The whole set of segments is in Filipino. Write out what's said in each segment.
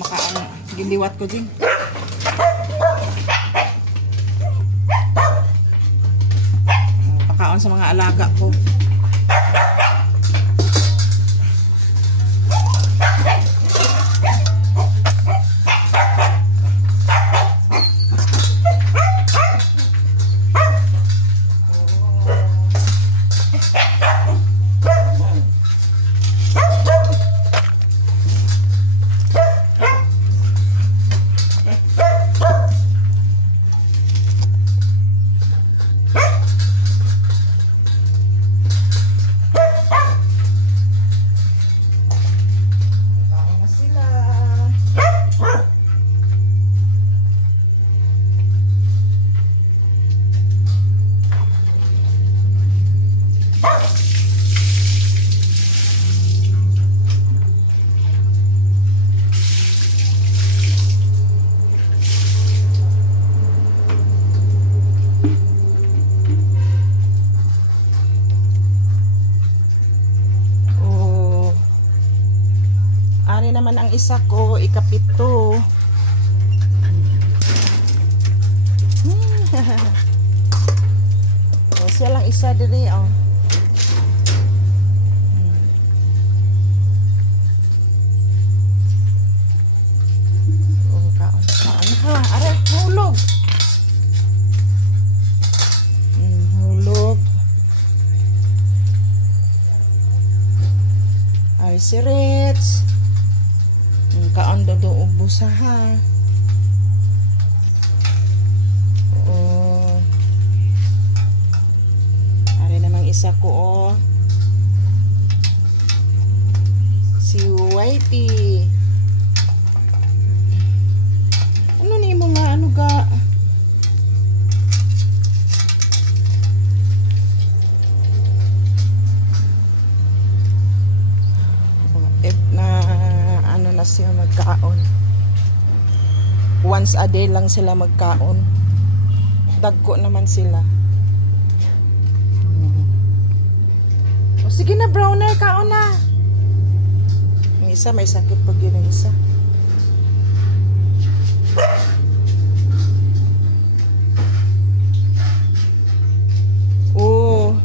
makaang giliwat ko ding. Pakaon sa mga alaga ko. Naman ang isa ko, ikapito. O, siya lang isa diri, oh. Oh, kaon ha, are, hulog. Hulog. Ay, si Rich. Kaon do ubos ha. Oh. Are namang isa ko, oh. Si Whitey. Ano ni mo nga, ano ga? Na siya magkaon. Once a day lang sila magkaon. Dagko naman sila. O sige na, Browner, kaon na. Yung isa may sakit pag yun yung isa. Oh,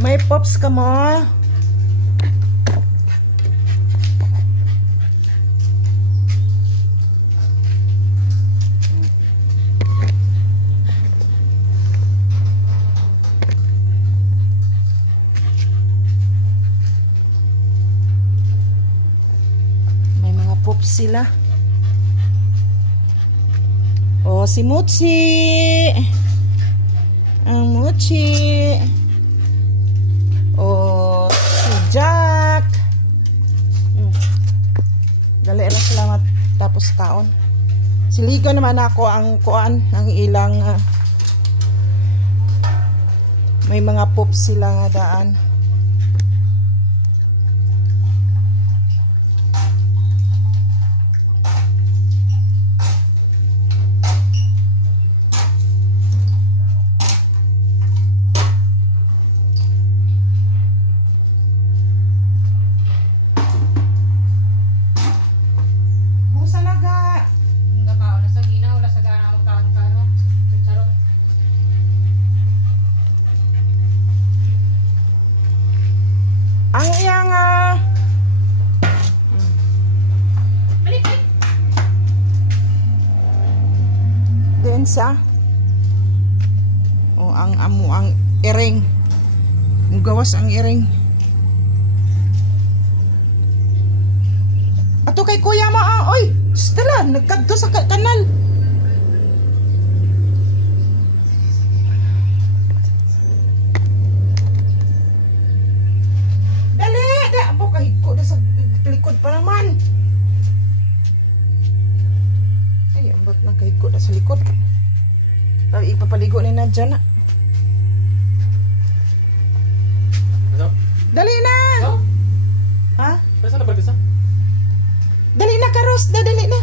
may pops ka mo. Sila. Oh, si Muchi. Ang Muchi. Oh, si Jack. Dali lang sila tapos kaon. Si Ligo naman ako ang kuan, ang ilang may mga pops sila nga daan. Ang iyang din sa o ang amo ang iring gawas ang iring ato kay kuya ma oy stala nagkadto sa kanal. Likod pa naman. Ay, ambot ng kahigko na sa likod. Tapi ipapaligo ni Nadja na. Dali na! Ha? Saan na barkisa? Dali na, Karos! Dali na!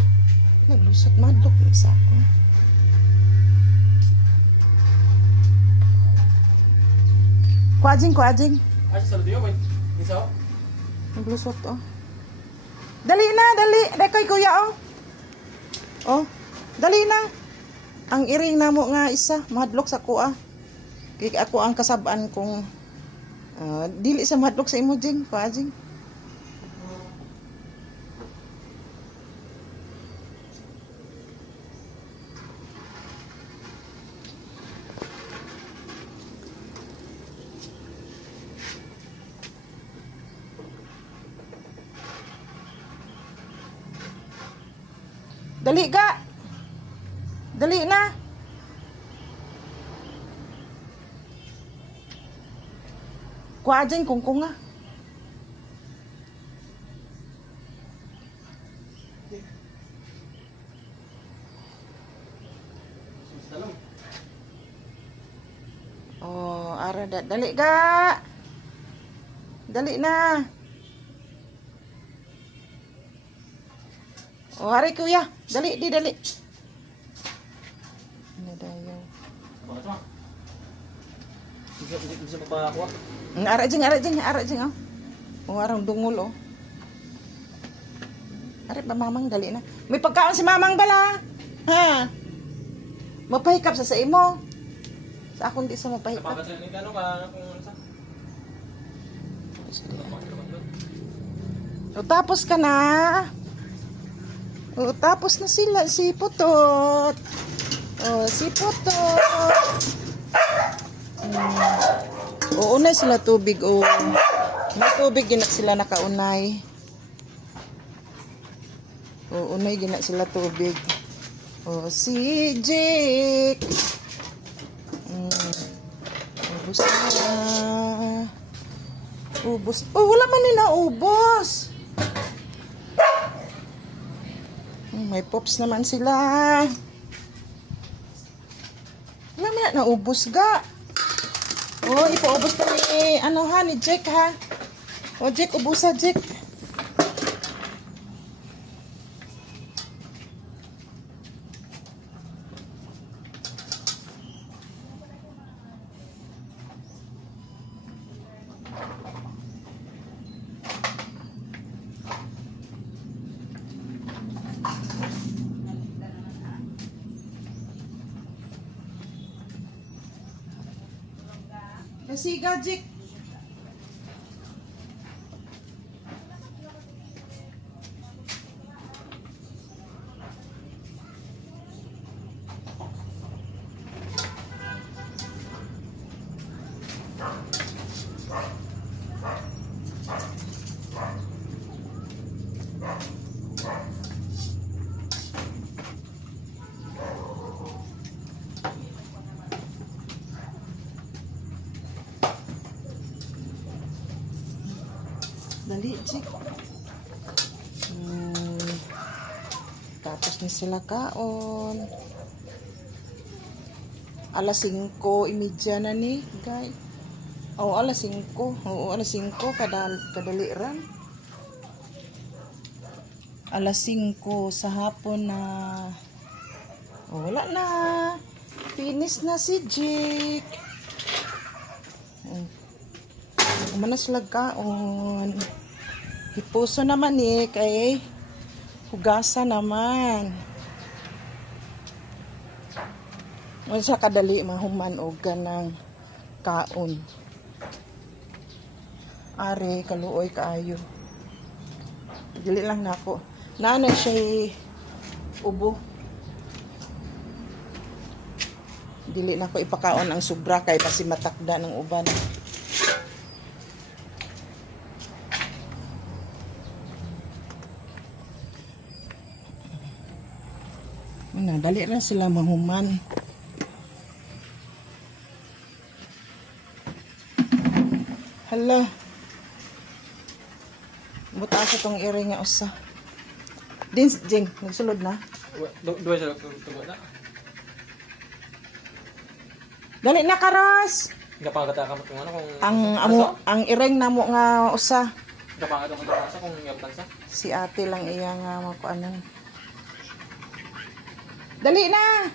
Naglusot madlok ng isa ko. Kuajing. Ay, sa salutiyo, may isa o? Naglusot, oh. Dali na! dali. Dali kay kuya, oh. Oh, dali na. Ang iring na mo nga isa, mahadlok sa kuha. Kaya ako ang kasabaan kong dili sa mahadlok sa imo, Jing. Kuha, Jing. Dali ka. Dali na. Kuha dyan, kungkong nga. Oh, ara dali ka. Dali na. Oh, hari kuya. Dali, dali. Nadayaw. Bisa pa ako. Ara jing, oh. Oh, arang dungol, oh. Ari ba mamang dali na. May pagkaon si mamang bala. Ha? Mapahikap sa imo. Sa akong di sa mapahikap. Napagasan ni kano ka kung ano sa. O tapos ka na. O tapos na sila si Putot. O si Putot. O unay sila tubig, o. May tubig gina sila nakaunay. O unay gina sila tubig. O si Jake. Ubus na. Ubus. Oh, wala man nila ubos. May pops naman sila. Wala man na ubos ga. Oh, ipaubos pa ni, ano ha, ni Jake ha. Oh, Jake, ubos ha, Jake. Nasiga, Jake. Dali, Jake. Tapos na sila kaon. Alas 5:30 na ni, guys. Oh, alas 5. Oo, alas 5 kadali ran. Alas 5 sa hapon na. Oh, wala na. Finish na si Jake. Kumana sila kaon. Hipuso naman eh, kay hugasan naman. Wala siya kadali mahuman o ganang kaon. Are, kaluoy kaayo. Dili lang na ako. Naano siya ubo. Dili na ko ipakaon ang sobra kay pasi matakda ng uban. Dali na sila mahuman. Hala. Buta sa tong iri nga usa. Din, Jing, nagsulod na. Dua sa tuwa na. Dali na karos. Gapangata ka mo kung ano kung Ang ireng na mo nga usa. gapangata mo sa kung yaptan sa. Si ate lang iya nga makuanan. Dali na.